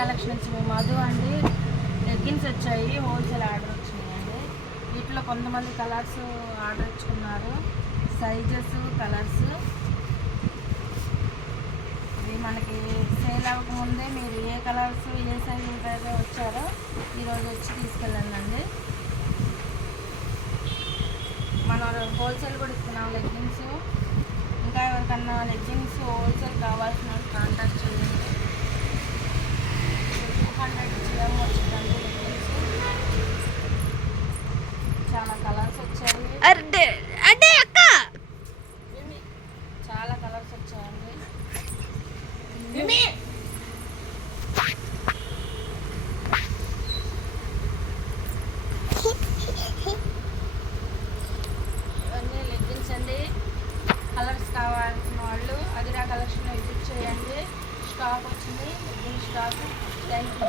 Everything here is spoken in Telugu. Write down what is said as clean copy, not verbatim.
కలెక్షన్ వచ్చింది. మధు అండి లెగ్గిన్స్ వచ్చాయి, హోల్సేల్ ఆర్డర్ వచ్చినాయండి. వీటిలో కొంతమంది కలర్స్ ఆర్డర్ ఇచ్చుకున్నారు, సైజెస్ కలర్స్. ఇవి మనకి సేల్ అవ్వకముందే మీరు ఏ కలర్స్ ఏ సైజు అయితే వచ్చారో ఈరోజు వచ్చి తీసుకెళ్ళండి. మనం హోల్సేల్ కూడా ఇస్తున్నాం లెగ్గిన్స్. ఇంకా ఎవరికన్నా లెగ్గిన్స్ హోల్సేల్ కావాల్సిన కాంటాక్ట్ చేయండి. 200 GM వచ్చిందండి లెగ్గిన్స్. చాలా కలర్స్ వచ్చాయి, చాలా కలర్స్ వచ్చాయండి. ఇవన్నీ లెగ్గిన్స్ అండి. కలర్స్ కావాల్సిన వాళ్ళు అదిరా కలెక్షన్ విజిట్ చేయండి. స్టాక్ వచ్చింది, లెగ్గిన్స్ స్టాక్. Thank you.